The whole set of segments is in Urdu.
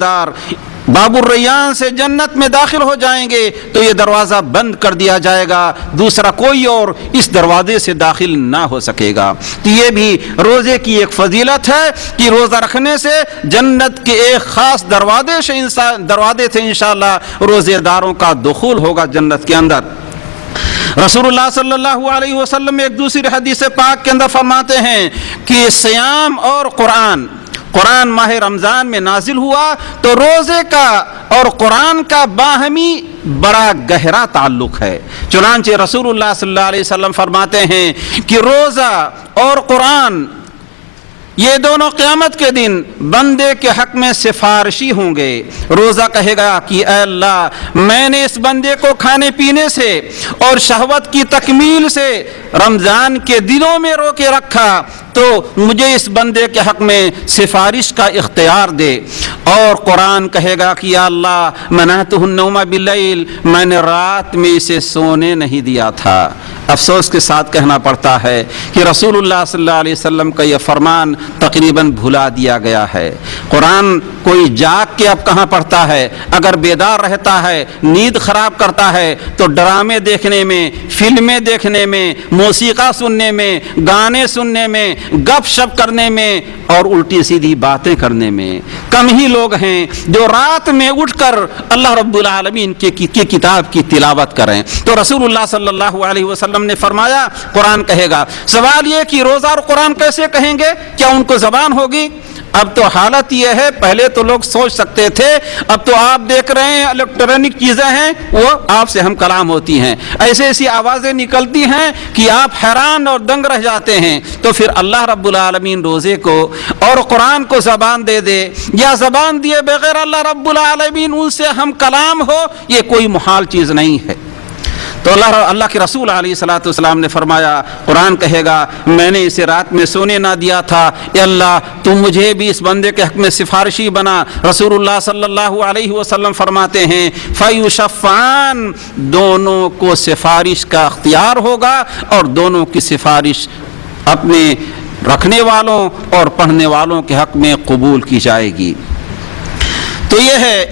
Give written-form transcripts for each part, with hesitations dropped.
دار باب الریان سے جنت میں داخل ہو جائیں گے تو یہ دروازہ بند کر دیا جائے گا، دوسرا کوئی اور اس دروازے سے داخل نہ ہو سکے گا۔ تو یہ بھی روزے کی ایک فضیلت ہے کہ روزہ رکھنے سے جنت کے ایک خاص دروازے سے انشاءاللہ روزے داروں کا دخول ہوگا جنت کے اندر۔ رسول اللہ صلی اللہ علیہ وسلم ایک دوسری حدیث پاک کے اندر فرماتے ہیں کہ سیام اور قرآن ماہ رمضان میں نازل ہوا تو روزے کا اور قرآن کا باہمی بڑا گہرا تعلق ہے۔ چنانچہ رسول اللہ صلی اللہ علیہ وسلم فرماتے ہیں کہ روزہ اور قرآن یہ دونوں قیامت کے دن بندے کے حق میں سفارشی ہوں گے۔ روزہ کہے گا کہ اے اللہ، میں نے اس بندے کو کھانے پینے سے اور شہوت کی تکمیل سے رمضان کے دنوں میں روکے رکھا، تو مجھے اس بندے کے حق میں سفارش کا اختیار دے۔ اور قرآن کہے گا کہ یا اللہ، منعتہ النوم باللیل، میں نے رات میں اسے سونے نہیں دیا تھا۔ افسوس کے ساتھ کہنا پڑتا ہے کہ رسول اللہ صلی اللہ علیہ وسلم کا یہ فرمان تقریباً بھلا دیا گیا ہے۔ قرآن کوئی جاگ کے اب کہاں پڑھتا ہے، اگر بیدار رہتا ہے، نیند خراب کرتا ہے تو ڈرامے دیکھنے میں، فلمیں دیکھنے میں، موسیقی سننے میں، گانے سننے میں، گپ شپ کرنے میں اور الٹی سیدھی باتیں کرنے میں۔ کم ہی لوگ ہیں جو رات میں اٹھ کر اللہ رب العالمین کی کتاب کی تلاوت کریں۔ تو رسول اللہ صلی اللہ علیہ وسلم نے فرمایا قرآن کہے گا۔ سوال یہ کہ روزہ اور قرآن کیسے کہیں گے؟ کیا ان کو زبان ہوگی؟ اب تو حالت یہ ہے، پہلے تو لوگ سوچ سکتے تھے، اب تو آپ دیکھ رہے ہیں الیکٹرانک چیزیں ہیں، وہ آپ سے ہم کلام ہوتی ہیں، ایسی آوازیں نکلتی ہیں کہ آپ حیران اور دنگ رہ جاتے ہیں۔ تو پھر اللہ رب العالمین روزے کو اور قرآن کو زبان دے دے یا زبان دیے بغیر اللہ رب العالمین ان سے ہم کلام ہو، یہ کوئی محال چیز نہیں ہے۔ تو اللہ کے رسول علیہ الصلوۃ والسلام نے فرمایا، قرآن کہے گا میں نے اسے رات میں سونے نہ دیا تھا، اے اللہ تو مجھے بھی اس بندے کے حق میں سفارشی بنا۔ رسول اللہ صلی اللہ علیہ وسلم فرماتے ہیں فیشفعان، دونوں کو سفارش کا اختیار ہوگا اور دونوں کی سفارش اپنے رکھنے والوں اور پڑھنے والوں کے حق میں قبول کی جائے گی۔ تو یہ ہے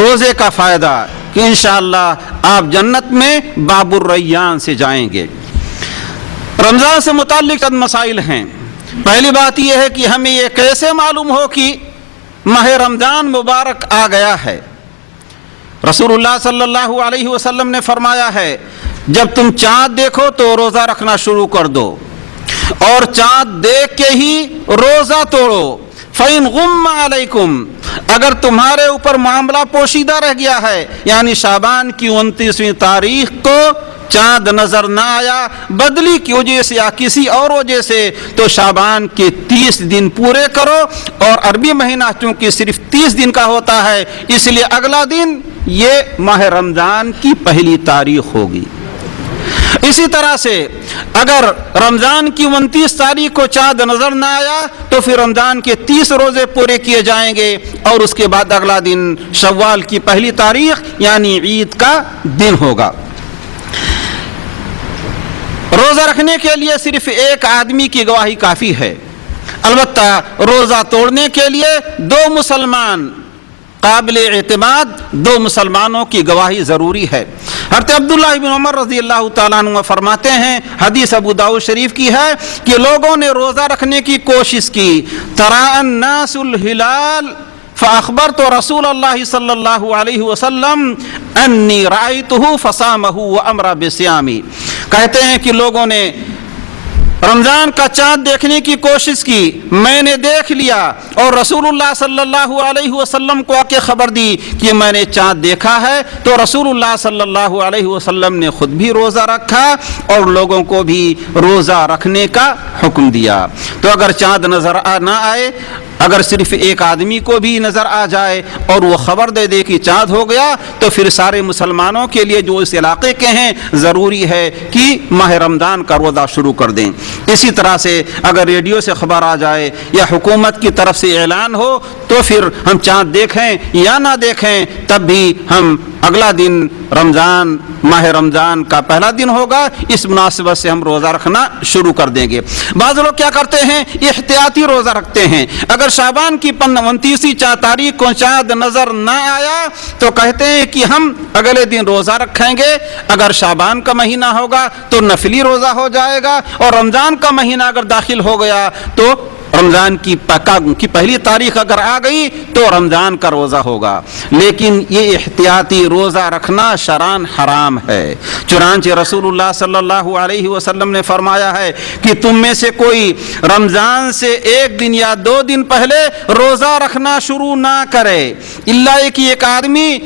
روزے کا فائدہ کہ انشاءاللہ آپ جنت میں باب الریان سے جائیں گے۔ رمضان سے متعلق چند مسائل ہیں۔ پہلی بات یہ ہے کہ ہمیں یہ کیسے معلوم ہو کہ ماہ رمضان مبارک آ گیا ہے؟ رسول اللہ صلی اللہ علیہ وسلم نے فرمایا ہے جب تم چاند دیکھو تو روزہ رکھنا شروع کر دو، اور چاند دیکھ کے ہی روزہ توڑو۔ فَإِنْ غُمَّ عَلَيْكُمْ، اگر تمہارے اوپر معاملہ پوشیدہ رہ گیا ہے، یعنی شعبان کی 29ویں تاریخ کو چاند نظر نہ آیا بدلی کی وجہ سے یا کسی اور وجہ سے، تو شعبان کے 30 دن پورے کرو، اور عربی مہینہ چونکہ صرف 30 دن کا ہوتا ہے اس لیے اگلا دن یہ ماہ رمضان کی پہلی تاریخ ہوگی۔ اسی طرح سے اگر رمضان کی 29 تاریخ کو چاند نظر نہ آیا تو پھر رمضان کے 30 روزے پورے کیے جائیں گے، اور اس کے بعد اگلا دن شوال کی پہلی تاریخ یعنی عید کا دن ہوگا۔ روزہ رکھنے کے لیے صرف ایک آدمی کی گواہی کافی ہے، البتہ روزہ توڑنے کے لیے 2 مسلمان قابل اعتماد 2 مسلمانوں کی گواہی ضروری ہے۔ حضرت عبداللہ بن عمر رضی اللہ تعالیٰ عنہ فرماتے ہیں، حدیث ابو داؤد شریف کی ہے کہ لوگوں نے روزہ رکھنے کی کوشش کی، ترى الناس الہلال فاخبرت رسول اللہ صلی اللہ علیہ وسلم انی رأیتہ فصامہ وامر بصیامہ، کہتے ہیں کہ لوگوں نے رمضان کا چاند دیکھنے کی کوشش کی، میں نے دیکھ لیا اور رسول اللہ صلی اللہ علیہ وسلم کو آ کے خبر دی کہ میں نے چاند دیکھا ہے، تو رسول اللہ صلی اللہ علیہ وسلم نے خود بھی روزہ رکھا اور لوگوں کو بھی روزہ رکھنے کا حکم دیا۔ تو اگر چاند نظر نہ آئے، اگر صرف ایک آدمی کو بھی نظر آ جائے اور وہ خبر دے دے کہ چاند ہو گیا، تو پھر سارے مسلمانوں کے لیے جو اس علاقے کے ہیں ضروری ہے کہ ماہ رمضان کا روزہ شروع کر دیں۔ اسی طرح سے اگر ریڈیو سے خبر آ جائے یا حکومت کی طرف سے اعلان ہو تو پھر ہم چاند دیکھیں یا نہ دیکھیں تب بھی ہم اگلا دن رمضان ماہ رمضان کا پہلا دن ہوگا، اس مناسبت سے ہم روزہ رکھنا شروع کر دیں گے۔ بعض لوگ کیا کرتے ہیں، احتیاطی روزہ رکھتے ہیں۔ اگر شعبان کی 29 تاریخ کو چاند نظر نہ آیا تو کہتے ہیں کہ ہم اگلے دن روزہ رکھیں گے۔ اگر شعبان کا مہینہ ہوگا تو نفلی روزہ ہو جائے گا، اور رمضان کا مہینہ اگر داخل ہو گیا تو رمضان کی پہلی تاریخ اگر آ گئی تو رمضان کا روزہ ہوگا۔ لیکن یہ احتیاطی روزہ رکھنا شرعاً حرام ہے۔ چنانچہ رسول اللہ صلی اللہ علیہ وسلم نے فرمایا ہے کہ تم میں سے کوئی رمضان سے 1 دن یا 2 دن پہلے روزہ رکھنا شروع نہ کرے، الا کہ ایک آدمی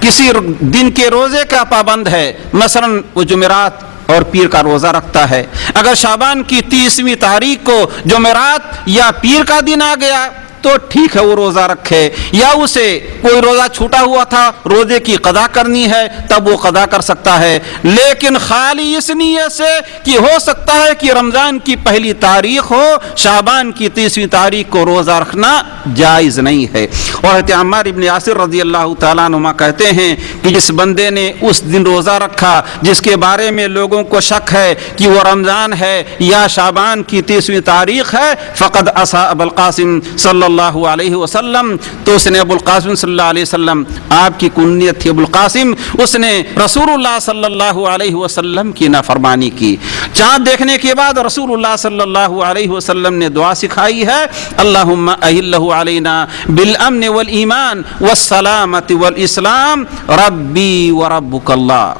کسی دن کے روزے کا پابند ہے، مثلا وہ جمعرات اور پیر کا روزہ رکھتا ہے۔ اگر شعبان کی 30ویں تاریخ کو جمعرات یا پیر کا دن آ گیا تو ٹھیک ہے، وہ روزہ رکھے، یا اسے کوئی روزہ چھوٹا ہوا تھا، روزے کی قضا کرنی ہے، تب وہ قضا کر سکتا ہے۔ لیکن خالی اس نیت سے کہ ہو سکتا ہے کہ رمضان کی پہلی تاریخ ہو، شعبان کی 30ویں تاریخ کو روزہ رکھنا جائز نہیں ہے۔ اور حضرت عمار ابن یاسر رضی اللہ تعالیٰ عنہ کہتے ہیں کہ جس بندے نے اس دن روزہ رکھا جس کے بارے میں لوگوں کو شک ہے کہ وہ رمضان ہے یا شعبان کی 30ویں تاریخ ہے، فقد عصى ابا القاسم صلی اللہ علیہ وسلم، تو اس نے ابو القاسم صلی اللہ علیہ وسلم، آپ کی کنیت تھی ابو القاسم، اس نے رسول اللہ صلی اللہ علیہ وسلم کی نافرمانی کی۔ چاند دیکھنے کے بعد رسول اللہ صلی اللہ علیہ وسلم نے دعا سکھائی ہے، اللہم اہلہ علینا بالامن والایمان والسلامت والاسلام ربی وربک اللہ۔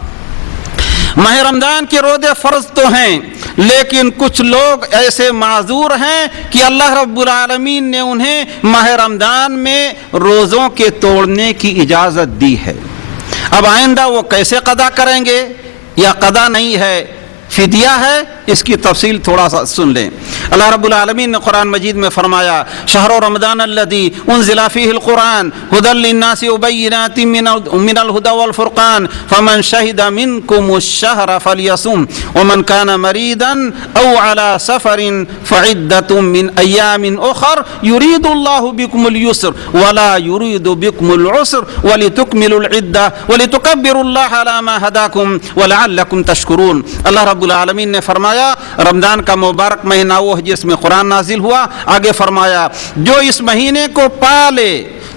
ماہ رمضان کے روزے فرض تو ہیں، لیکن کچھ لوگ ایسے معذور ہیں کہ اللہ رب العالمین نے انہیں ماہ رمضان میں روزوں کے توڑنے کی اجازت دی ہے۔ اب آئندہ وہ کیسے قضا کریں گے، یا قضا نہیں ہے فدیہ ہے، اس کی تفصیل تھوڑا سا سن لیں۔ اللہ رب العالمین نے قرآن مجید میں فرمایا، شہر رمضان الذی انزل فیہ القرآن ھدی للناس وبینات من الھدی والفرقان فمن شہد منکم الشہر فلیصم ومن کان مریضا او علی سفر فعدۃ من ایام اخر یرید اللہ بکم اليسر ولا یرید بکم العسر ولتکملوا العدہ ولتکبروا اللہ علی ما ھداکم ولعلکم تشکرون۔ اللہ رب العالمین نے فرمایا رمضان کا مبارک مہینہ وہ ہے جس میں قرآن نازل ہوا۔ آگے فرمایا جو اس مہینے کو پالے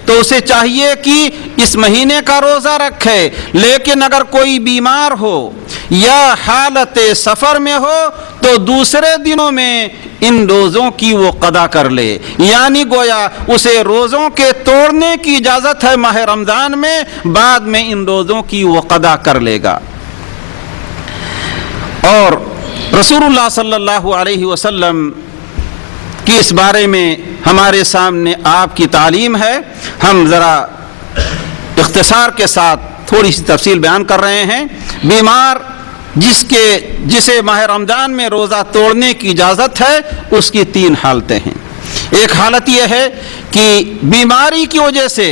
تو اسے چاہیے کہ اس مہینے کا روزہ رکھے، لیکن اگر کوئی بیمار ہو یا حالت سفر میں ہو تو دوسرے دنوں میں ان روزوں کی وہ قضا کر لے، یعنی گویا اسے روزوں کے توڑنے کی اجازت ہے ماہ رمضان میں، بعد میں ان روزوں کی وہ قضا کر لے گا۔ اور رسول اللہ صلی اللہ علیہ وسلم کی اس بارے میں ہمارے سامنے آپ کی تعلیم ہے، ہم ذرا اختصار کے ساتھ تھوڑی سی تفصیل بیان کر رہے ہیں۔ بیمار جسے ماہ رمضان میں روزہ توڑنے کی اجازت ہے، اس کی 3 حالتیں ہیں۔ ایک حالت یہ ہے کہ بیماری کی وجہ سے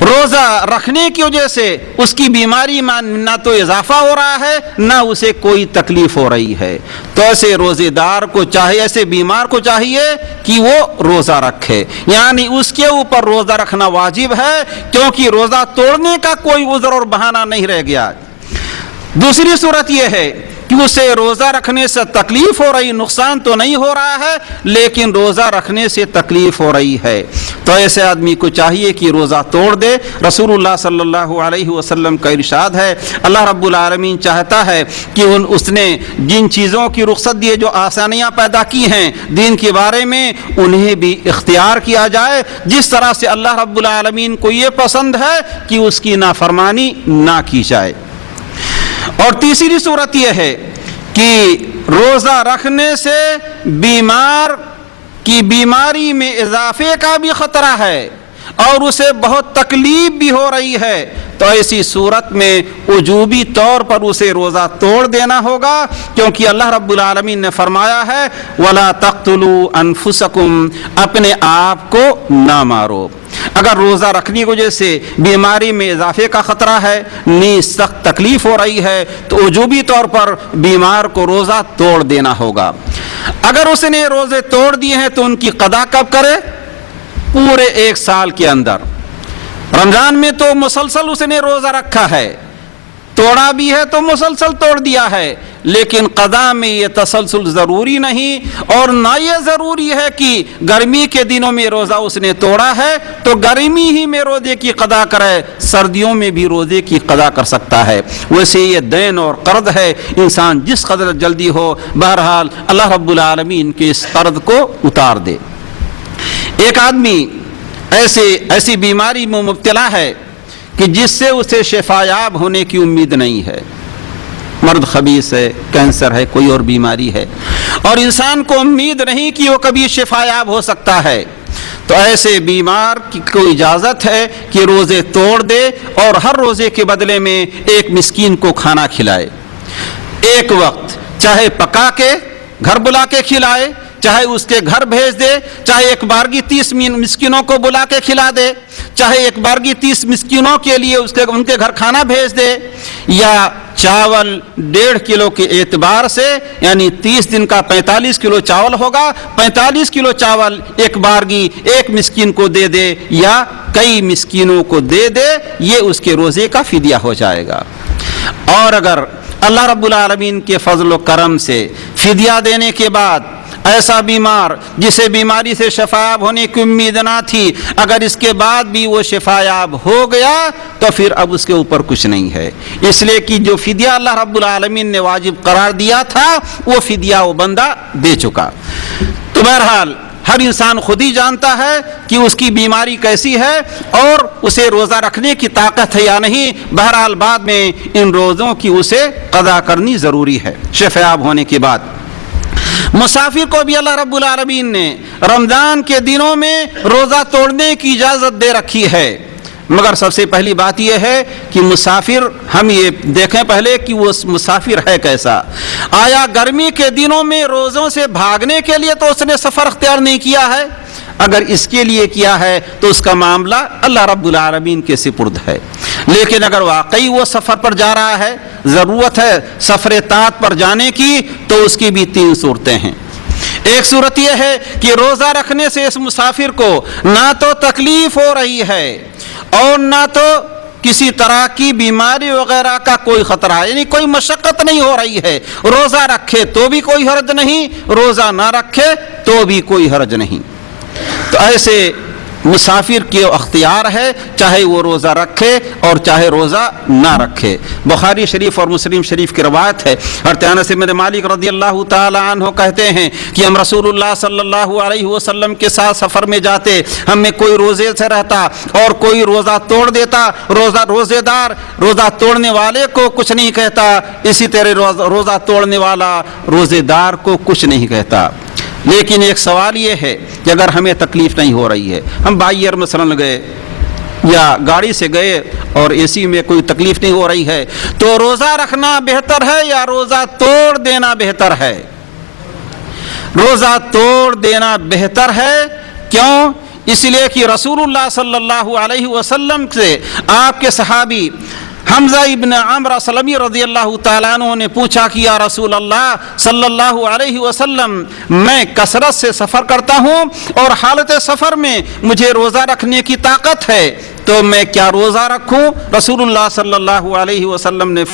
روزہ رکھنے کی وجہ سے اس کی بیماری میں نہ تو اضافہ ہو رہا ہے نہ اسے کوئی تکلیف ہو رہی ہے، تو ایسے روزے دار کو چاہیے، ایسے بیمار کو چاہیے کہ وہ روزہ رکھے، یعنی اس کے اوپر روزہ رکھنا واجب ہے، کیونکہ روزہ توڑنے کا کوئی عذر اور بہانہ نہیں رہ گیا۔ دوسری صورت یہ ہے کہ اسے روزہ رکھنے سے تکلیف ہو رہی، نقصان تو نہیں ہو رہا ہے لیکن روزہ رکھنے سے تکلیف ہو رہی ہے، تو ایسے آدمی کو چاہیے کہ روزہ توڑ دے۔ رسول اللہ صلی اللہ علیہ وسلم کا ارشاد ہے، اللہ رب العالمین چاہتا ہے کہ اس نے جن چیزوں کی رخصت دی ہے، جو آسانیاں پیدا کی ہیں دین کے بارے میں، انہیں بھی اختیار کیا جائے، جس طرح سے اللہ رب العالمین کو یہ پسند ہے کہ اس کی نافرمانی نہ کی جائے۔ اور تیسری صورت یہ ہے کہ روزہ رکھنے سے بیمار کی بیماری میں اضافے کا بھی خطرہ ہے اور اسے بہت تکلیف بھی ہو رہی ہے، تو ایسی صورت میں وجوبی طور پر اسے روزہ توڑ دینا ہوگا، کیونکہ اللہ رب العالمین نے فرمایا ہے وَلَا تَقْتُلُوا أَنفُسَكُمْ، اپنے آپ کو نہ مارو۔ اگر روزہ رکھنے کی وجہ سے بیماری میں اضافے کا خطرہ ہے، نیز سخت تکلیف ہو رہی ہے، تو وجوبی طور پر بیمار کو روزہ توڑ دینا ہوگا۔ اگر اس نے روزے توڑ دیے ہیں تو ان کی قضا کب کرے؟ پورے 1 سال کے اندر۔ رمضان میں تو مسلسل اس نے روزہ رکھا ہے، توڑا بھی ہے تو مسلسل توڑ دیا ہے، لیکن قضا میں یہ تسلسل ضروری نہیں، اور نہ یہ ضروری ہے کہ گرمی کے دنوں میں روزہ اس نے توڑا ہے تو گرمی ہی میں روزے کی قضا کرے، سردیوں میں بھی روزے کی قضا کر سکتا ہے۔ ویسے یہ دین اور قرض ہے، انسان جس قدر جلدی ہو بہرحال اللہ رب العالمین کے اس قرض کو اتار دے۔ ایک آدمی ایسی بیماری میں مبتلا ہے کہ جس سے اسے شفا یاب ہونے کی امید نہیں ہے، مرض خبیث ہے، کینسر ہے، کوئی اور بیماری ہے، اور انسان کو امید نہیں کہ وہ کبھی شفا یاب ہو سکتا ہے، تو ایسے بیمار کو اجازت ہے کہ روزے توڑ دے اور ہر روزے کے بدلے میں ایک مسکین کو کھانا کھلائے، ایک وقت چاہے پکا کے گھر بلا کے کھلائے، چاہے اس کے گھر بھیج دے، چاہے ایک بارگی 30 مسکینوں کو بلا کے کھلا دے، چاہے ایک بارگی 30 مسکینوں کے لیے ان کے گھر کھانا بھیج دے، یا چاول 1.5 کلو کے اعتبار سے یعنی 30 دن کا 45 کلو چاول ہوگا، 45 کلو چاول ایک بارگی ایک مسکین کو دے دے یا کئی مسکینوں کو دے دے، یہ اس کے روزے کا فدیہ ہو جائے گا۔ اور اگر اللہ رب العالمین کے فضل و کرم سے فدیہ دینے کے بعد ایسا بیمار جسے بیماری سے شفایاب ہونے کی امید نہ تھی، اگر اس کے بعد بھی وہ شفایاب ہو گیا تو پھر اب اس کے اوپر کچھ نہیں ہے، اس لیے کہ جو فدیہ اللہ رب العالمین نے واجب قرار دیا تھا وہ فدیہ وہ بندہ دے چکا۔ تو بہرحال ہر انسان خود ہی جانتا ہے کہ اس کی بیماری کیسی ہے اور اسے روزہ رکھنے کی طاقت ہے یا نہیں، بہرحال بعد میں ان روزوں کی اسے قضا کرنی ضروری ہے شفایاب ہونے کے بعد۔ مسافر کو بھی اللہ رب العالمین نے رمضان کے دنوں میں روزہ توڑنے کی اجازت دے رکھی ہے، مگر سب سے پہلی بات یہ ہے کہ مسافر ہم یہ دیکھیں پہلے کہ وہ مسافر ہے کیسا۔ آیا گرمی کے دنوں میں روزوں سے بھاگنے کے لیے تو اس نے سفر اختیار نہیں کیا ہے؟ اگر اس کے لیے کیا ہے تو اس کا معاملہ اللہ رب العالمین کے سپرد ہے، لیکن اگر واقعی وہ سفر پر جا رہا ہے، ضرورت ہے سفر طاعت پر جانے کی، تو اس کی بھی 3 صورتیں ہیں۔ ایک صورت یہ ہے کہ روزہ رکھنے سے اس مسافر کو نہ تو تکلیف ہو رہی ہے اور نہ تو کسی طرح کی بیماری وغیرہ کا کوئی خطرہ، یعنی کوئی مشقت نہیں ہو رہی ہے، روزہ رکھے تو بھی کوئی حرج نہیں، روزہ نہ رکھے تو بھی کوئی حرج نہیں۔ تو ایسے مسافر کے اختیار ہے چاہے وہ روزہ رکھے اور چاہے روزہ نہ رکھے۔ بخاری شریف اور مسلم شریف کی روایت ہے، حضرت انس بن مالک رضی اللہ تعالی عنہ کہتے ہیں کہ ہم رسول اللہ صلی اللہ علیہ وسلم کے ساتھ سفر میں جاتے، ہم میں کوئی روزے سے رہتا اور کوئی روزہ توڑ دیتا، روزے دار روزہ توڑنے والے کو کچھ نہیں کہتا، اسی طرح روزہ توڑنے والا روزے دار کو کچھ نہیں کہتا۔ لیکن ایک سوال یہ ہے کہ اگر ہمیں تکلیف نہیں ہو رہی ہے، ہم بائی ایئر مثلاً گئے یا گاڑی سے گئے اور اے سی میں کوئی تکلیف نہیں ہو رہی ہے، تو روزہ رکھنا بہتر ہے یا روزہ توڑ دینا بہتر ہے؟ روزہ توڑ دینا بہتر ہے۔ کیوں؟ اس لیے کہ رسول اللہ صلی اللہ علیہ وسلم سے آپ کے صحابی حمزہ ابن عمرو سلمی رضی اللہ تعالیٰ عنہ نے پوچھا کہ یا رسول اللہ صلی اللہ علیہ وسلم، میں کثرت سے سفر کرتا ہوں اور حالت سفر میں مجھے روزہ رکھنے کی طاقت ہے، تو میں کیا روزہ رکھوں؟ رسول اللہ صلی اللہ علیہ وسلم نے